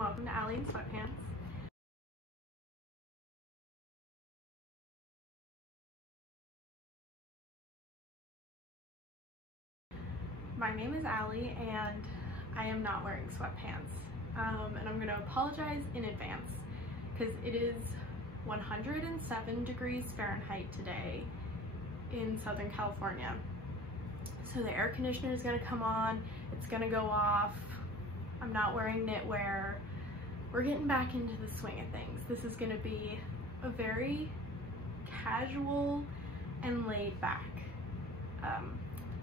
welcome to Allie in Sweatpants. My name is Allie and I am not wearing sweatpants. And I'm going to apologize in advance because it is 107 degrees Fahrenheit today in Southern California. So the air conditioner is going to come on, it's going to go off. I'm not wearing knitwear. We're getting back into the swing of things. This is going to be a very casual and laid back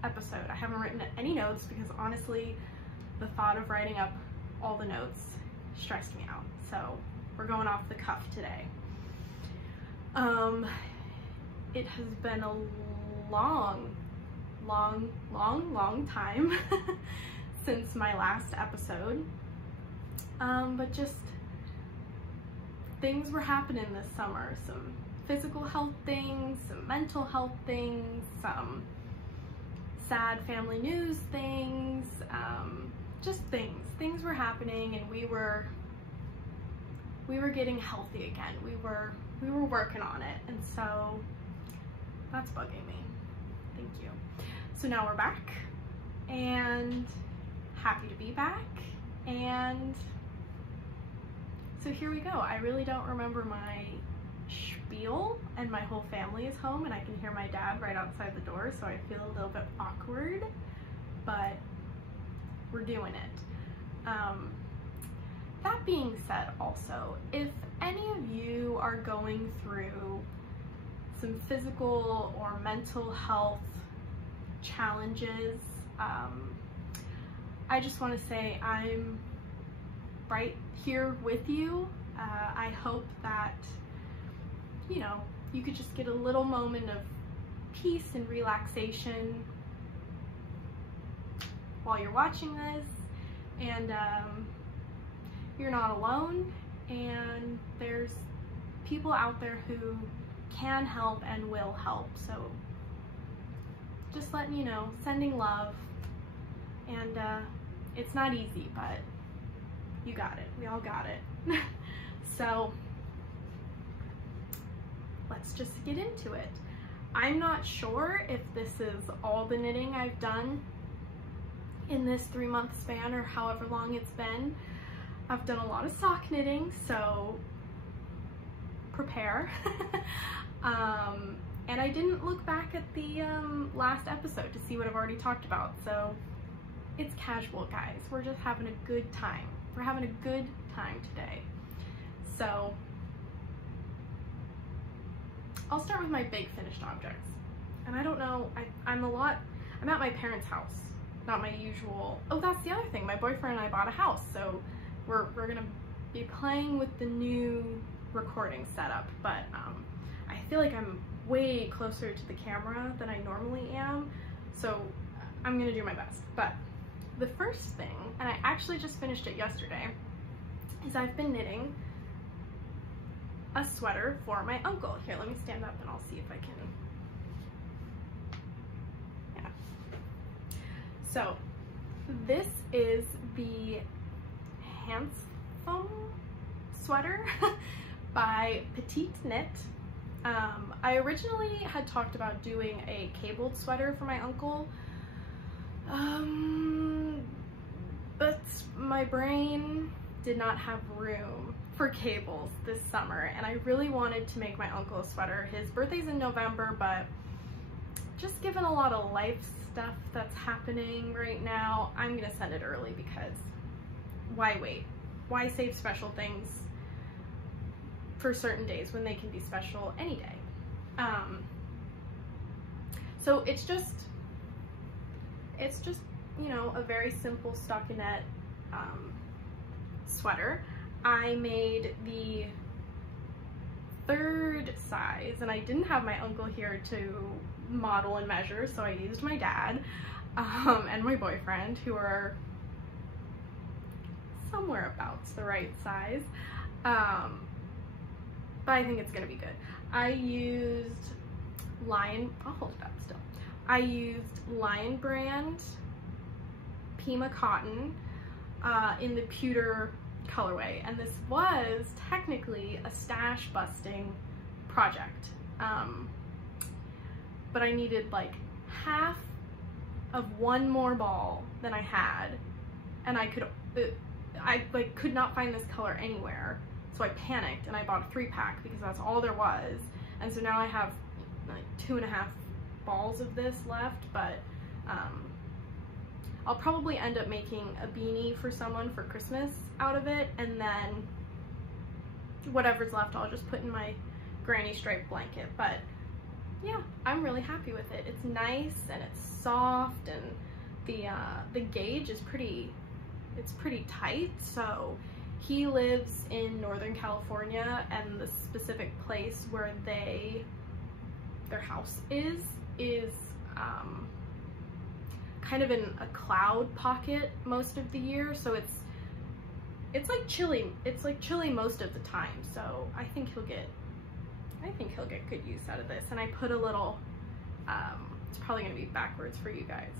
episode. I haven't written any notes because honestly the thought of writing up all the notes stressed me out. So we're going off the cuff today. It has been a long time since my last episode, but just things were happening this summer. Some physical health things, some mental health things, some sad family news things, just things were happening, and we were getting healthy again. We were working on it, and so that's bugging me. Thank you. So now we're back and happy to be back, and so here we go. I really don't remember my spiel, and my whole family is home and I can hear my dad right outside the door, so I feel a little bit awkward, but we're doing it. That being said, also, if any of you are going through some physical or mental health challenges, I just want to say I'm right here with you. I hope that, you know, you could just get a little moment of peace and relaxation while you're watching this, and you're not alone, and there's people out there who can help and will help. So just letting you know, sending love, and it's not easy, but you got it. We all got it. So let's just get into it. I'm not sure if this is all the knitting I've done in this 3-month span or however long it's been. I've done a lot of sock knitting, so prepare. And I didn't look back at the last episode to see what I've already talked about, so it's casual, guys. We're just having a good time. We're having a good time today. So I'll start with my big finished objects. And I don't know, I'm at my parents' house, not my usual. Oh, that's the other thing. My boyfriend and I bought a house, so we're gonna be playing with the new recording setup, but I feel like I'm way closer to the camera than I normally am, so I'm gonna do my best. But the first thing, and I actually just finished it yesterday, is I've been knitting a sweater for my uncle. Here, let me stand up and I'll see if I can. Yeah. So this is the Handsome sweater by Petite Knit. I originally had talked about doing a cabled sweater for my uncle, but my brain did not have room for cables this summer, and I really wanted to make my uncle a sweater. His birthday's in November, but just given a lot of life stuff that's happening right now, I'm gonna send it early because why wait? Why save special things for certain days when they can be special any day? So it's just, you know, a very simple stockinette sweater. I made the 3rd size, and I didn't have my uncle here to model and measure, so I used my dad and my boyfriend, who are somewhere about the right size, but I think it's gonna be good. I used I'll hold it up still. I used Lion brand Pima cotton in the pewter colorway, and this was technically a stash busting project, but I needed like half of one more ball than I had, and I could not find this color anywhere, so I panicked and I bought a 3-pack because that's all there was. And so now I have like 2.5 balls of this left, but I'll probably end up making a beanie for someone for Christmas out of it, and then whatever's left I'll just put in my granny stripe blanket. But yeah, I'm really happy with it. It's nice and it's soft, and the gauge is pretty tight. So he lives in Northern California, and the specific place where their house is kind of in a cloud pocket most of the year, so it's like chilly. It's like chilly most of the time. So I think he'll get good use out of this. And I put a little, it's probably gonna be backwards for you guys.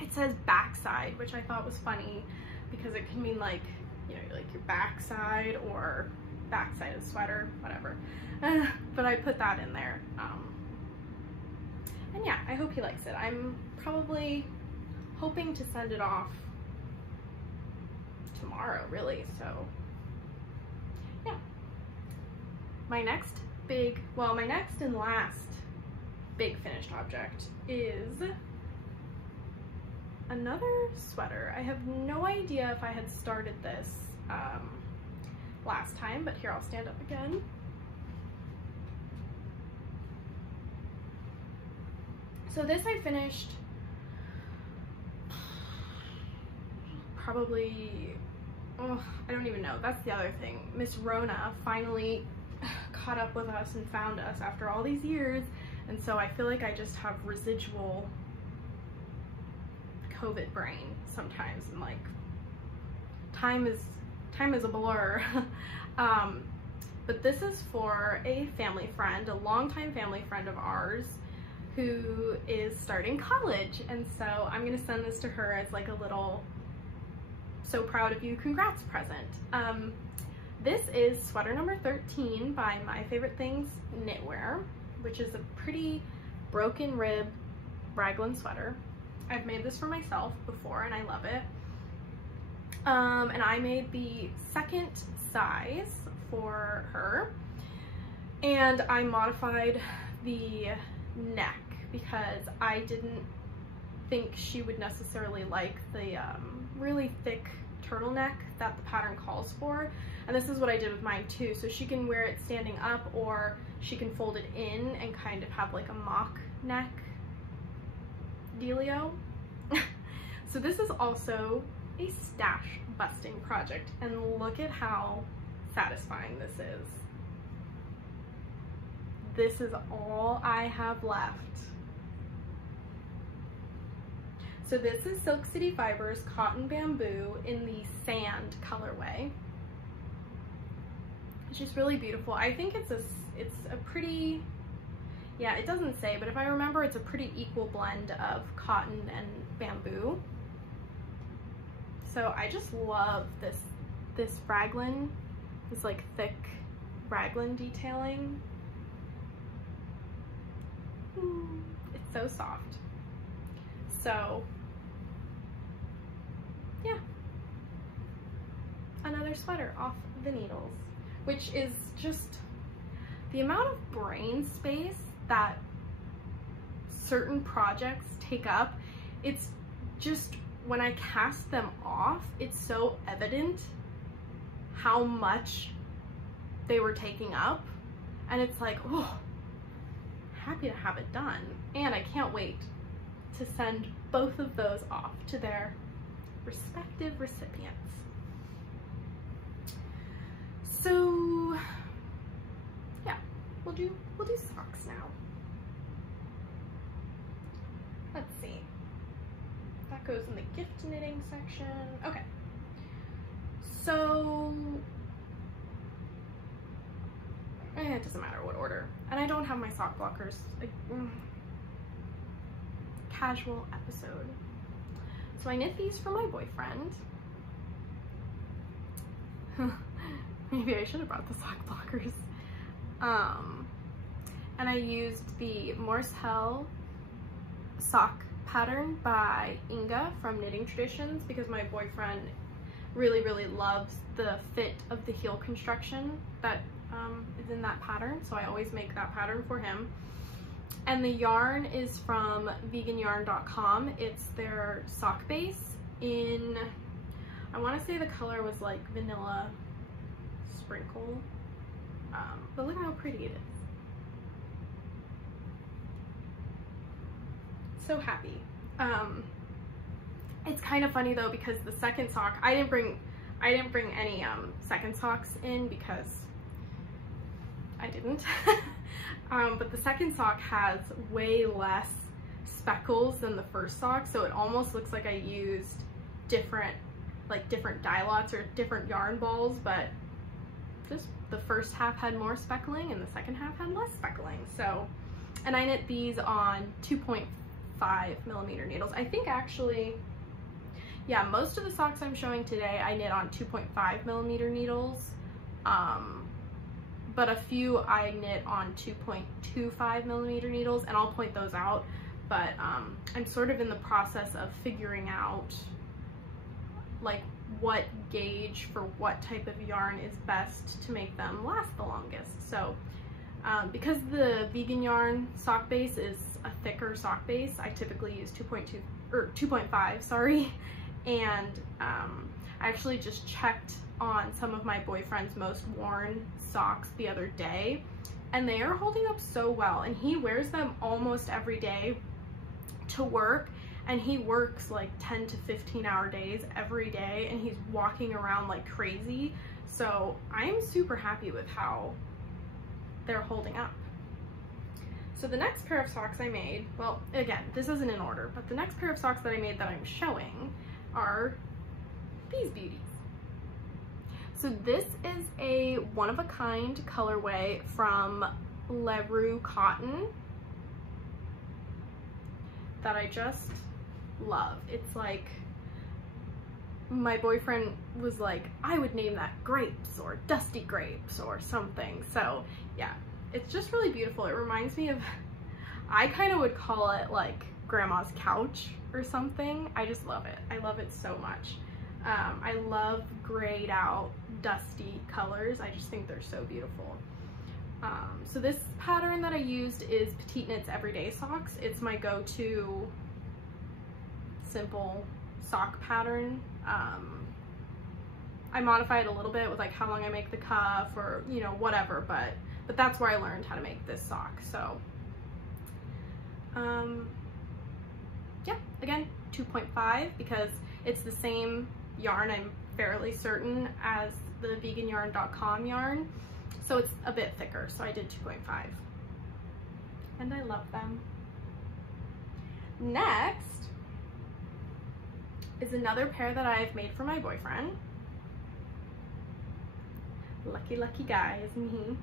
It says backside, which I thought was funny because it can mean like, you know, like your backside or backside of sweater, whatever. But I put that in there. And yeah, I hope he likes it. I'm probably hoping to send it off tomorrow, really. So yeah. My next and last big finished object is another sweater. I have no idea if I had started this last time, but here, I'll stand up again. So this I finished probably, oh, I don't even know. That's the other thing. Miss Rona finally caught up with us and found us after all these years, and so I feel like I just have residual COVID brain sometimes, and like time is a blur. But this is for a family friend, a longtime family friend of ours, who is starting college, and so I'm gonna send this to her as like a little "so proud of you, congrats" present. This is sweater number 13 by My Favorite Things Knitwear, which is a pretty broken rib raglan sweater. I've made this for myself before and I love it. And I made the second size for her, and I modified the neck because I didn't think she would necessarily like the really thick turtleneck that the pattern calls for. And this is what I did with mine too. So she can wear it standing up, or she can fold it in and kind of have like a mock neck dealio. So this is also a stash busting project, and look at how satisfying this is. This is all I have left. So this is Silk City Fibers Cotton Bamboo in the sand colorway, which is really beautiful. I think it's a pretty, yeah, it doesn't say, but if I remember, it's a pretty equal blend of cotton and bamboo. So I just love this raglan, this like thick raglan detailing. It's so soft. So yeah, another sweater off the needles, which is just the amount of brain space that certain projects take up. It's just, when I cast them off, it's so evident how much they were taking up, and it's like, oh, happy to have it done. And I can't wait to send both of those off to their respective recipients. So yeah, we'll do socks now. Let's see. That goes in the gift knitting section. Okay. So it doesn't matter what order. And I don't have my sock blockers. Casual episode. So I knit these for my boyfriend. Maybe I should have brought the sock blockers. And I used the Morse Hell sock pattern by Inga from Knitting Traditions because my boyfriend really loves the fit of the heel construction that is in that pattern, so I always make that pattern for him. And the yarn is from veganyarn.com. It's their sock base in, I want to say the color was like vanilla sprinkle, but look how pretty it is. So happy. It's kind of funny though because the second sock, I didn't bring any second socks in because I didn't. But the second sock has way less speckles than the first sock, so it almost looks like I used different dye lots or different yarn balls, but just the first half had more speckling and the second half had less speckling. So, and I knit these on 2.5mm needles. I think actually, yeah, most of the socks I'm showing today I knit on 2.5mm needles, but a few I knit on 2.25mm needles, and I'll point those out. But I'm sort of in the process of figuring out like what gauge for what type of yarn is best to make them last the longest. So because the vegan yarn sock base is a thicker sock base, I typically use 2.5, sorry. And I actually just checked on some of my boyfriend's most worn socks the other day, and they are holding up so well, and he wears them almost every day to work, and he works like 10 to 15 hour days every day, and he's walking around like crazy. So I'm super happy with how they're holding up. So the next pair of socks I made, well, again, this isn't in order, but the next pair of socks that I made that I'm showing are these beauties. So this is a one-of-a-kind colorway from Ravelry cotton that I just love. It's like, my boyfriend was like, I would name that grapes or dusty grapes or something. So yeah, it's just really beautiful. It reminds me of, I kind of would call it like grandma's couch or something. I just love it. I love it so much. I love grayed out dusty colors. I just think they're so beautiful. So this pattern that I used is Petite Knit's Everyday Socks. It's my go-to simple sock pattern. I modify it a little bit with like how long I make the cuff or, you know, whatever, but that's where I learned how to make this sock. So yeah, again, 2.5 because it's the same yarn, I'm fairly certain, as the veganyarn.com yarn, so it's a bit thicker, so I did 2.5, and I love them. Next is another pair that I've made for my boyfriend. Lucky guy, isn't he?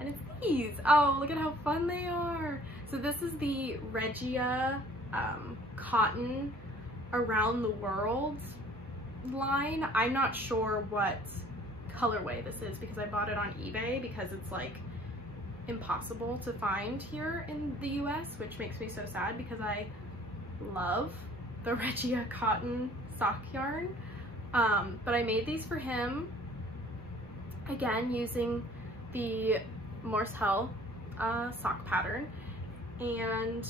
And it's these. Oh, look at how fun they are. So this is the Regia cotton Around the World line. I'm not sure what colorway this is because I bought it on eBay because it's like impossible to find here in the US, which makes me so sad because I love the Regia cotton sock yarn. But I made these for him, again, using the Morse Hell sock pattern, and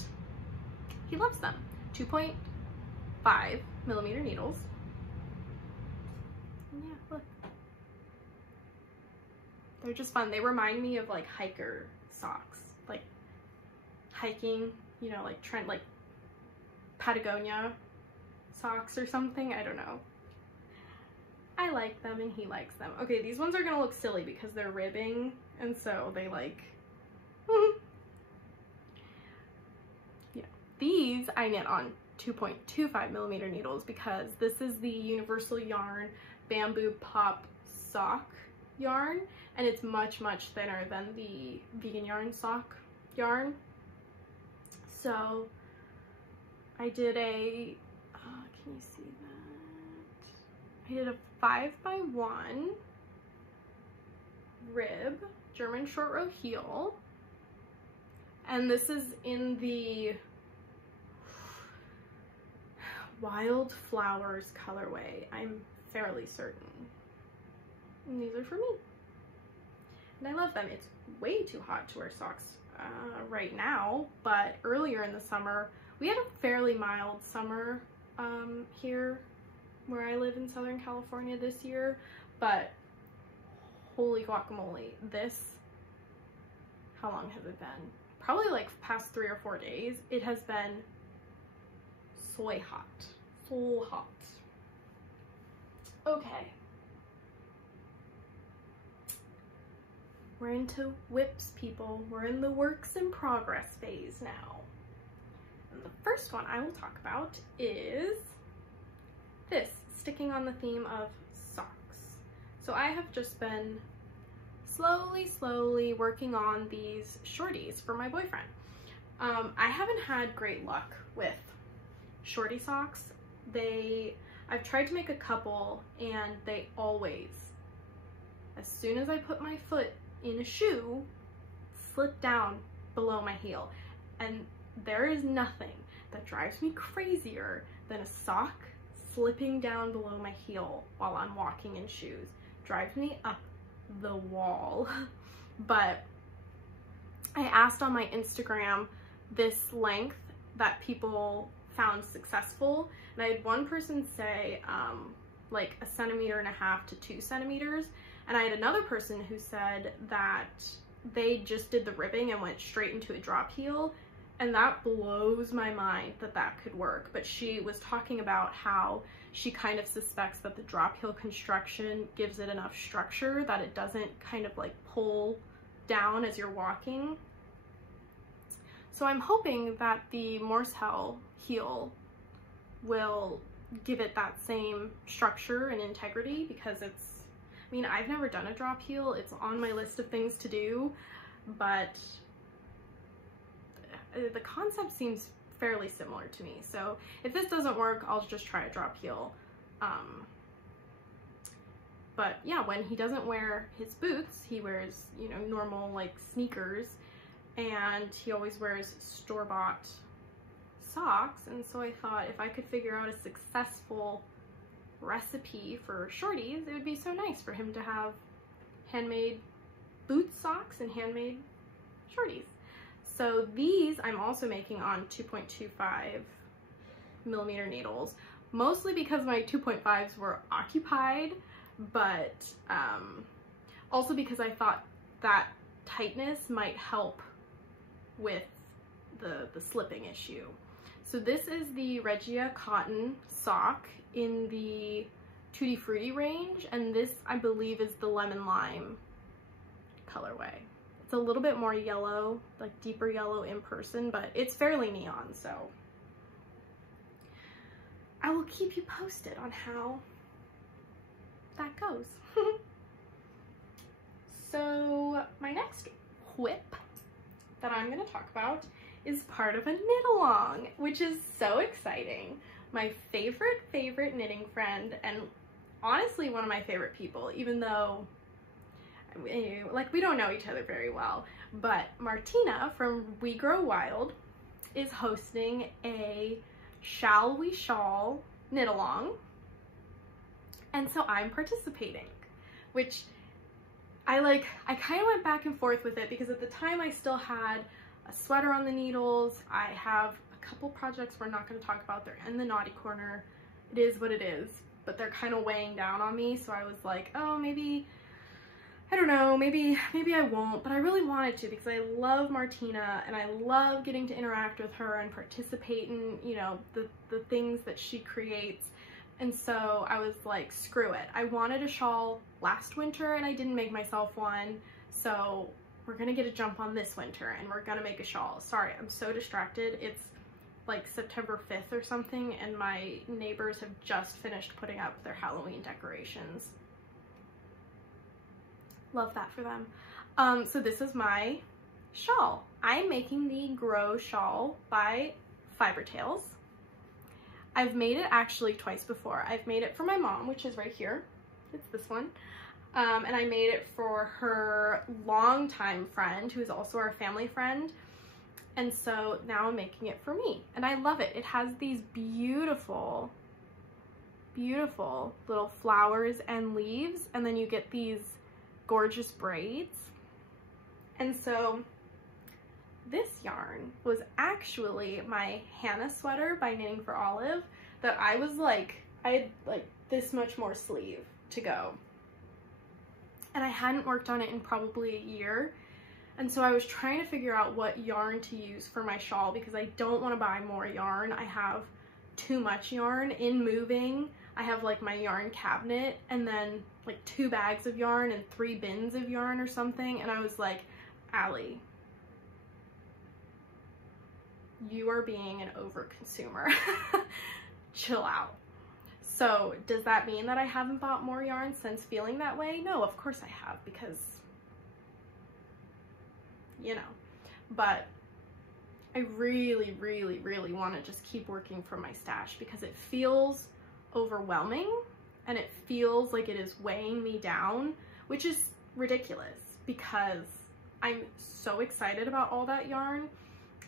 he loves them. 2.5mm needles. And yeah, look. They're just fun. They remind me of like hiker socks, like hiking, you know, like Trent, like Patagonia socks or something. I don't know. I like them and he likes them. Okay, these ones are gonna look silly because they're ribbing, and so they like, yeah. These I knit on 2.25mm needles because this is the Universal Yarn Bamboo Pop sock yarn, and it's much thinner than the Vegan Yarn sock yarn. So I did a, can you see that? I did a 5x1 rib German short row heel, and this is in the Wild Flowers colorway, I'm fairly certain. And these are for me. And I love them. It's way too hot to wear socks right now, but earlier in the summer, we had a fairly mild summer here where I live in Southern California this year, but holy guacamole, this, how long has it been? Probably like past 3 or 4 days. It has been so hot, so hot. Okay. We're into whips, people. We're in the works in progress phase now. And the first one I will talk about is this, sticking on the theme of socks. So I have just been slowly working on these shorties for my boyfriend. I haven't had great luck with shorty socks. I've tried to make a couple, and they always, as soon as I put my foot in a shoe, slip down below my heel. And there is nothing that drives me crazier than a sock slipping down below my heel while I'm walking in shoes. Drives me up the wall. But I asked on my Instagram this length that people found successful, and I had one person say like 1.5 centimeters to 2 centimeters, and I had another person who said that they just did the ribbing and went straight into a drop heel, and that blows my mind that that could work. But she was talking about how she kind of suspects that the drop heel construction gives it enough structure that it doesn't kind of like pull down as you're walking. So I'm hoping that the Morsel heel will give it that same structure and integrity, because it's, I mean, I've never done a drop heel. It's on my list of things to do, but the concept seems fairly similar to me. So if this doesn't work, I'll just try a drop heel. But yeah, when he doesn't wear his boots, he wears, you know, normal like sneakers, and he always wears store-bought socks. And so I thought if I could figure out a successful recipe for shorties, it would be so nice for him to have handmade boot socks and handmade shorties. So these I'm also making on 2.25 millimeter needles, mostly because my 2.5s were occupied, but also because I thought that tightness might help with the slipping issue. So this is the Regia cotton sock in the Tutti Frutti range, and this I believe is the lemon lime colorway. It's a little bit more yellow, like deeper yellow in person, but it's fairly neon, so I will keep you posted on how that goes. So my next whip that I'm going to talk about is part of a knit along, which is so exciting. My favorite knitting friend, and honestly one of my favorite people, even though like we don't know each other very well, but Martina from We Grow Wild is hosting a Shall We Shawl knit along, and so I'm participating, which I kind of went back and forth with it, because at the time I still had a sweater on the needles. I have a couple projects we're not going to talk about. They're in the naughty corner. It is what it is, but they're kind of weighing down on me. So I was like, oh, maybe, I don't know, maybe I won't, but I really wanted to, because I love Martina and I love getting to interact with her and participate in, you know, the things that she creates. And so I was like, screw it. I wanted a shawl last winter and I didn't make myself one. So we're gonna get a jump on this winter and we're gonna make a shawl. Sorry, I'm so distracted. It's like September 5th or something, and my neighbors have just finished putting up their Halloween decorations. Love that for them. So this is my shawl. I'm making the Grow shawl by Fiber Tales. I've made it actually twice before. I've made it for my mom, which is right here. It's this one. And I made it for her longtime friend, who is also our family friend. And so now I'm making it for me. And I love it. It has these beautiful, beautiful little flowers and leaves. And then you get these gorgeous braids. And so this yarn was actually my Hannah sweater by Knitting for Olive that I was like, I had like this much more sleeve to go. And I hadn't worked on it in probably a year. And so I was trying to figure out what yarn to use for my shawl because I don't want to buy more yarn. I have too much yarn. In moving, I have like my yarn cabinet and then like 2 bags of yarn and 3 bins of yarn or something. And I was like, Allie, you are being an overconsumer. Chill out. So does that mean that I haven't bought more yarn since feeling that way? No, of course I have, because, you know, but I really, really, really want to just keep working from my stash because it feels overwhelming and it feels like it is weighing me down, which is ridiculous because I'm so excited about all that yarn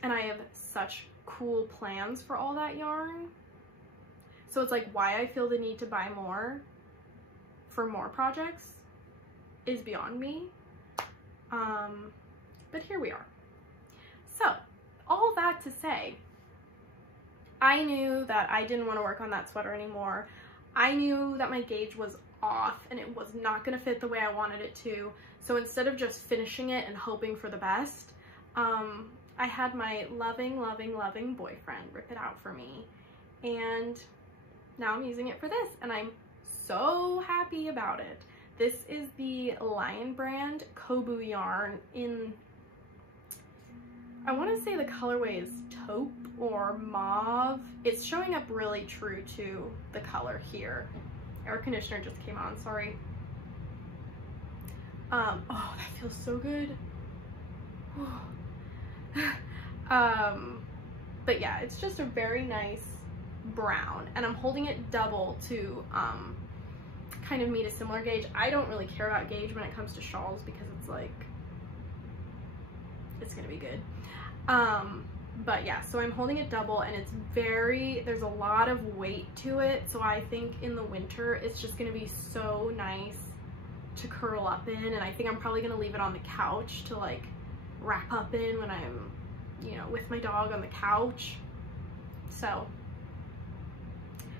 and I have such cool plans for all that yarn. So it's like why I feel the need to buy more for more projects is beyond me. But here we are. So all that to say, I knew that I didn't want to work on that sweater anymore. I knew that my gauge was off and it was not going to fit the way I wanted it to. So instead of just finishing it and hoping for the best, I had my loving, loving, loving boyfriend rip it out for me. And now I'm using it for this and I'm so happy about it. This is the Lion brand Kobu yarn in, I want to say the colorway is taupe or mauve. It's showing up really true to the color here. Air conditioner just came on, sorry. Oh, that feels so good. But yeah, it's just a very nice brown and I'm holding it double to kind of meet a similar gauge. I don't really care about gauge when it comes to shawls because it's like, it's gonna be good. But yeah, so I'm holding it double and it's very, there's a lot of weight to it. So I think in the winter, it's just gonna be so nice to curl up in. And I think I'm probably gonna leave it on the couch to like wrap up in when I'm, you know, with my dog on the couch. So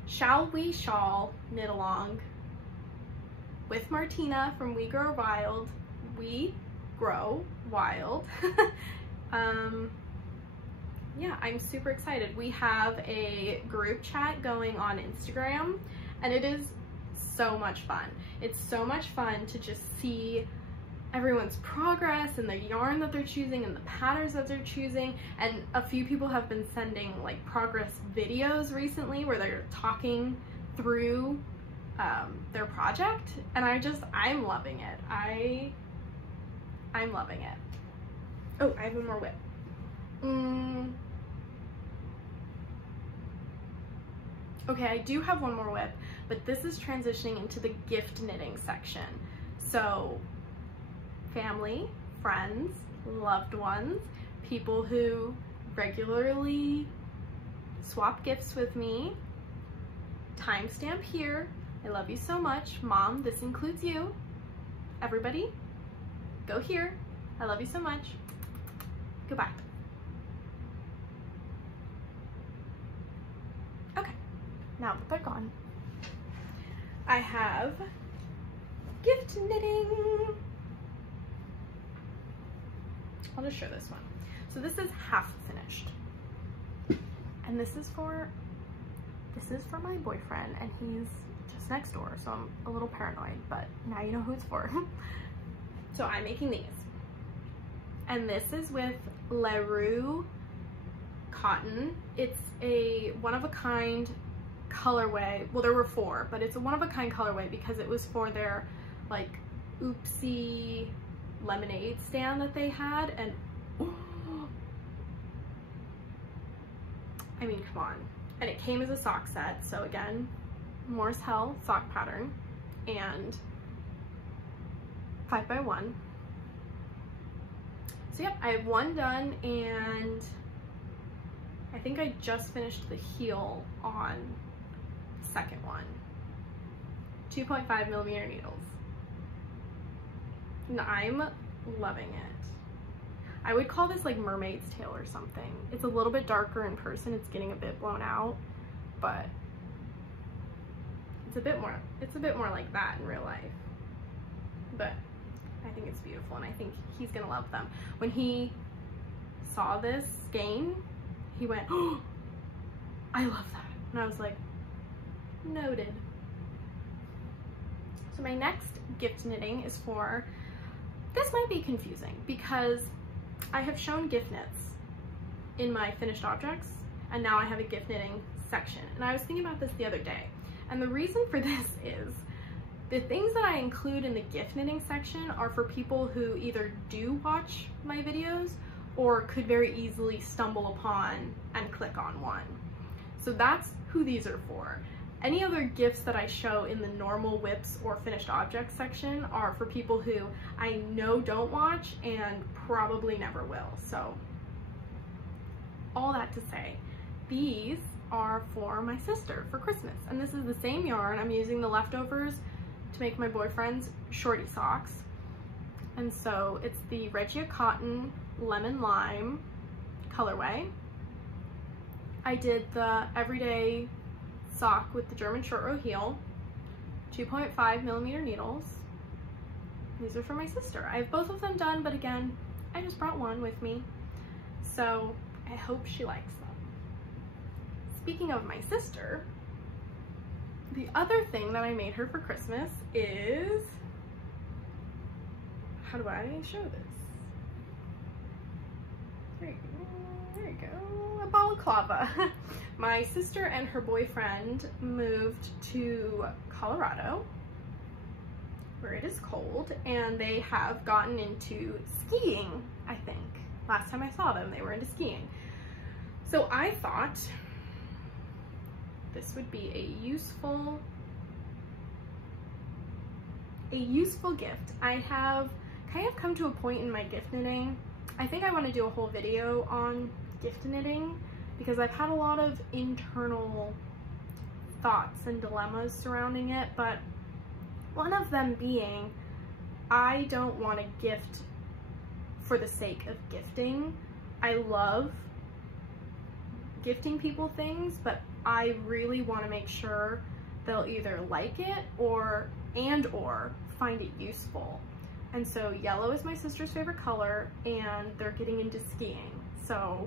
shall we shawl knit along with Martina from We Grow Wild. We Grow Wild. Yeah, I'm super excited. We have a group chat going on Instagram and it is so much fun. It's so much fun to just see everyone's progress and the yarn that they're choosing and the patterns that they're choosing. And a few people have been sending like progress videos recently where they're talking through their project and I'm loving it. I'm loving it. Oh, I have one more whip. Okay, I do have one more whip, but this is transitioning into the gift knitting section. So family, friends, loved ones, people who regularly swap gifts with me, timestamp here. I love you so much. Mom, this includes you. Everybody, go here. I love you so much. Goodbye. Okay, now that they're gone, I have gift knitting. I'll just show this one. So this is half finished. And this is for my boyfriend and he's just next door. So I'm a little paranoid, but now you know who it's for. So I'm making these. And this is with LaRue cotton. It's a one-of-a-kind colorway. Well, there were 4, but it's a one-of-a-kind colorway because it was for their like oopsie lemonade stand that they had. And I mean, come on, and it came as a sock set. So again, Morse Hell sock pattern, and 5x1. So yep, I have one done, and I think I just finished the heel on the second one. 2.5mm needles. And I'm loving it. I would call this like mermaid's tail or something. It's a little bit darker in person. It's getting a bit blown out, but it's a bit more like that in real life. But I think it's beautiful, and I think he's gonna love them. When he saw this skein, he went, "Oh, I love that." And I was like, noted. So my next gift knitting is for, this might be confusing because I have shown gift knits in my finished objects, and now I have a gift knitting section. And I was thinking about this the other day, and the reason for this is the things that I include in the gift knitting section are for people who either do watch my videos or could very easily stumble upon and click on one. So that's who these are for. Any other gifts that I show in the normal whips or finished objects section are for people who I know don't watch and probably never will. So all that to say, these are for my sister for Christmas. And this is the same yarn. I'm using the leftovers to make my boyfriend's shorty socks. And so it's the Regia Cotton Lemon Lime colorway. I did the everyday sock with the German short row heel, 2.5mm needles. These are for my sister. I have both of them done, but again, I just brought one with me, so I hope she likes them. Speaking of my sister, the other thing that I made her for Christmas is, how do I show this? There you go, a balaclava. My sister and her boyfriend moved to Colorado, where it is cold, and they have gotten into skiing, I think. Last time I saw them, they were into skiing. So I thought this would be a useful gift. I have kind of come to a point in my gift knitting. I think I want to do a whole video on gift knitting because I've had a lot of internal thoughts and dilemmas surrounding it, but one of them being, I don't want to gift for the sake of gifting. I love gifting people things, but I really want to make sure they'll either like it or find it useful. And so yellow is my sister's favorite color, and they're getting into skiing. So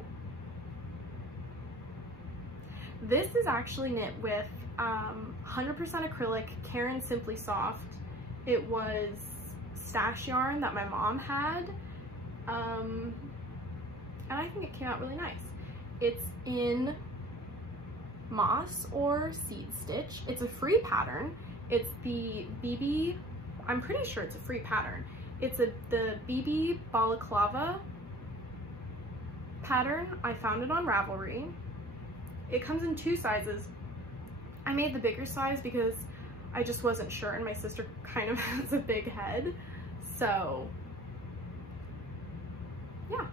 this is actually knit with 100% acrylic Caron Simply Soft. It was stash yarn that my mom had, and I think it came out really nice. It's in moss or seed stitch. It's a free pattern. It's the BB, I'm pretty sure it's a free pattern. It's the BB balaclava pattern. I found it on Ravelry. It comes in 2 sizes. I made the bigger size because I just wasn't sure, and my sister kind of has a big head. So yeah.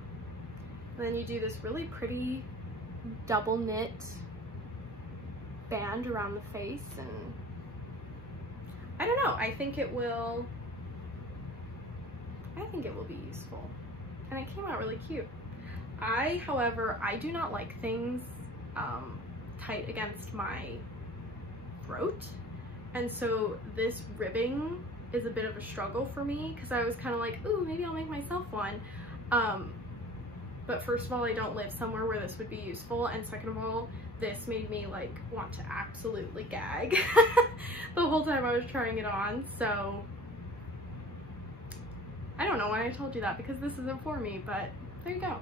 And then you do this really pretty double knit band around the face, and I don't know, I think it will be useful. And it came out really cute. However, I do not like things tight against my throat, and so this ribbing is a bit of a struggle for me because I was kind of like, ooh, maybe I'll make myself one. But first of all, I don't live somewhere where this would be useful, and second of all, this made me like want to absolutely gag the whole time I was trying it on. So I don't know why I told you that, because this isn't for me, but there you go.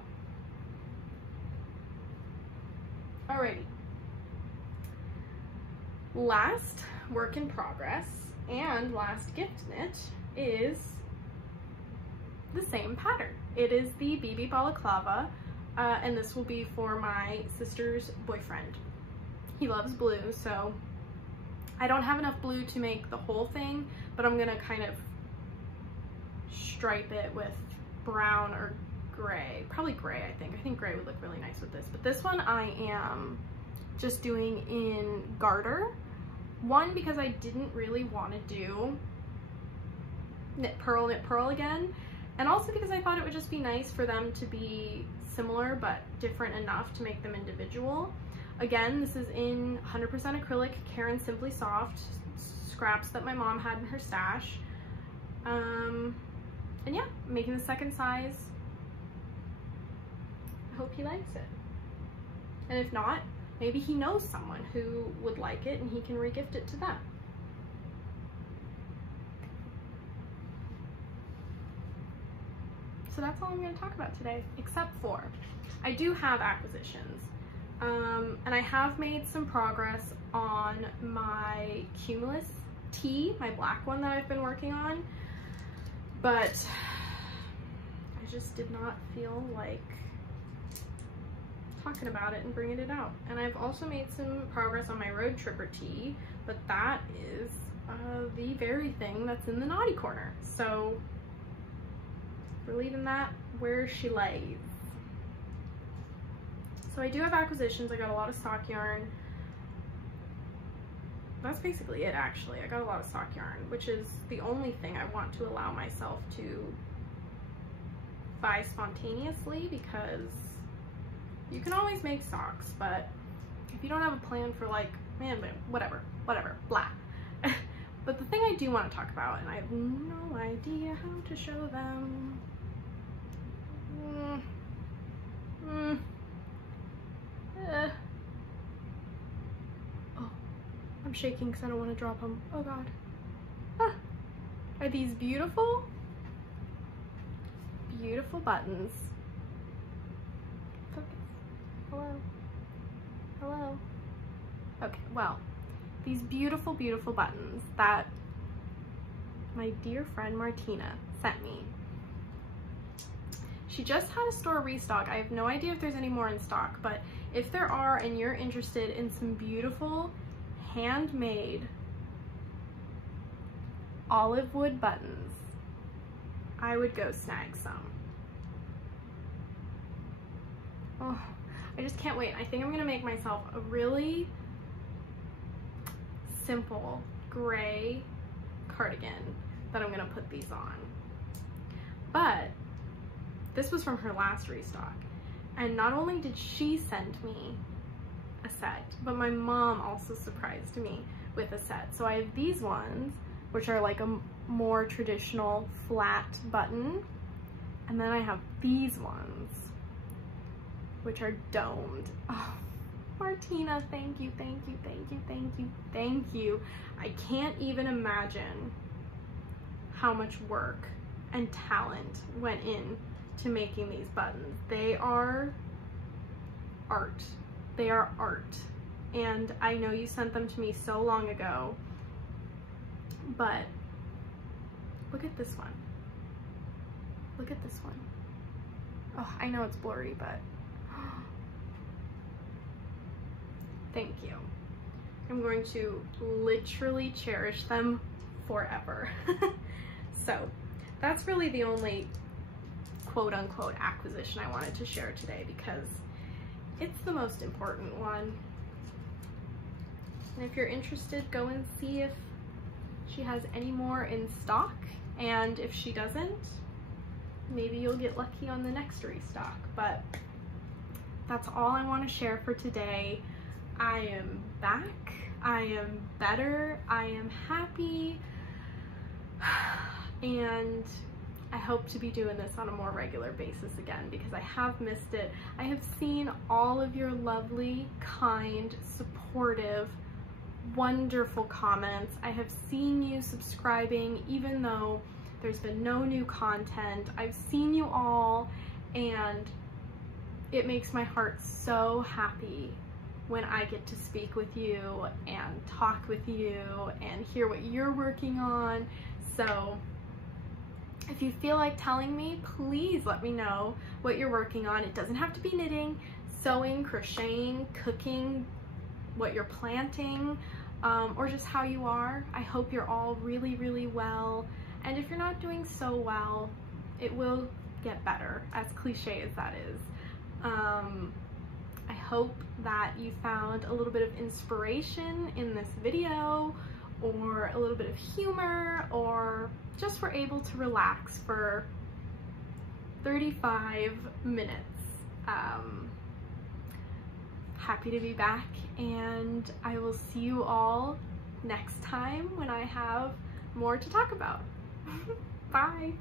Alrighty. Last work in progress and last gift knit is the same pattern. It is the BB balaclava, and this will be for my sister's boyfriend. He loves blue, so I don't have enough blue to make the whole thing, but I'm gonna kind of stripe it with brown or gray, probably gray. I think gray would look really nice with this, but this one I am just doing in garter. One, because I didn't really want to do knit pearl again, and also because I thought it would just be nice for them to be similar but different enough to make them individual. Again, this is in 100% acrylic Caron Simply Soft scraps that my mom had in her stash. And yeah, I'm making the second size. I hope he likes it. And if not, maybe he knows someone who would like it and he can regift it to them. So that's all I'm going to talk about today, except for I do have acquisitions. And I have made some progress on my Cumulus tee, my black one that I've been working on, but I just did not feel like talking about it and bringing it out. And I've also made some progress on my Road Tripper tee, but that is the very thing that's in the naughty corner. So we're leaving that where she lays. So I do have acquisitions. I got a lot of sock yarn. That's basically it, actually. I got a lot of sock yarn, which is the only thing I want to allow myself to buy spontaneously, because you can always make socks, but if you don't have a plan for, like, man, whatever, blah. But the thing I do want to talk about, and I have no idea how to show them. Oh, I'm shaking because I don't want to drop them. Oh god. Ah, are these beautiful, beautiful buttons? Focus. Hello. Hello. Okay, well, these beautiful, beautiful buttons that my dear friend Martina sent me. She just had a store restock. I have no idea if there's any more in stock, but if there are and you're interested in some beautiful handmade olive wood buttons, I would go snag some. Oh, I just can't wait. I think I'm gonna make myself a really simple gray cardigan that I'm gonna put these on. But this was from her last restock, and not only did she send me a set, but my mom also surprised me with a set. So I have these ones, which are like a more traditional flat button, and then I have these ones, which are domed. Oh, Martina, thank you, thank you, thank you, thank you, thank you. I can't even imagine how much work and talent went in to making these buttons. They are art. They are art. And I know you sent them to me so long ago, but look at this one. Look at this one. Oh, I know it's blurry, but thank you. I'm going to literally cherish them forever. So that's really the only quote-unquote acquisition I wanted to share today, because it's the most important one. And if you're interested, go and see if she has any more in stock, and if she doesn't, maybe you'll get lucky on the next restock. But that's all I want to share for today. I am back, I am better, I am happy, and I hope to be doing this on a more regular basis again, because I have missed it. I have seen all of your lovely, kind, supportive, wonderful comments. I have seen you subscribing even though there's been no new content. I've seen you all, and it makes my heart so happy when I get to speak with you and talk with you and hear what you're working on. So if you feel like telling me, please let me know what you're working on. It doesn't have to be knitting, sewing, crocheting, cooking, what you're planting, or just how you are. I hope you're all really, really well. And if you're not doing so well, it will get better, as cliche as that is. I hope that you found a little bit of inspiration in this video, or a little bit of humor, or just were able to relax for 35 minutes. Happy to be back, and I will see you all next time when I have more to talk about. Bye!